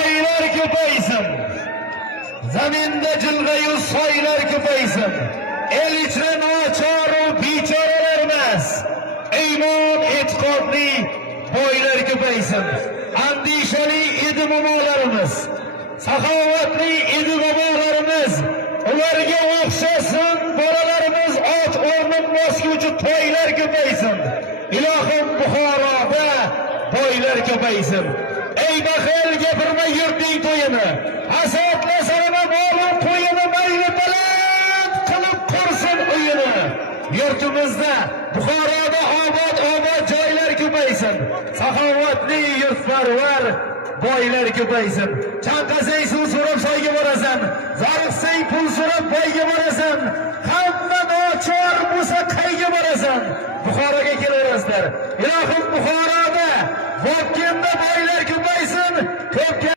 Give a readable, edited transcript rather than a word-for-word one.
Soylar ko'paysin. Zaminda jilg'ayu soylar ko'paysin. El ichra nochoru bechoralar emas, iymon e'tiqodli boylar ko'paysin. Andishali edi momolarimiz, saxovatli edi bobolarimiz, ularga o'xshasin bolalarimiz, ot o'rnin bosguvchi to'ylar ko'paysin. Ilohim Buxoroda boylar ko'paysin. Ey baxil gapirma yurtning to'yini, hasadlasana ma'lum to'yini, mayli baland qilib qursin uyini. Yurtimizda Buxoroda obod joylar ko'paysin. Saxovatli yurtparvar boylar ko'paysin. Chanqasang suv so'rab soyga borasan, zariqsang pul so'rab boyga borasan, hamma nochor bo'lsa qayga borasan? Buxoroga kelaverasizlar. Ilohim Buxoroda Vobkentda boylar ko'paysin,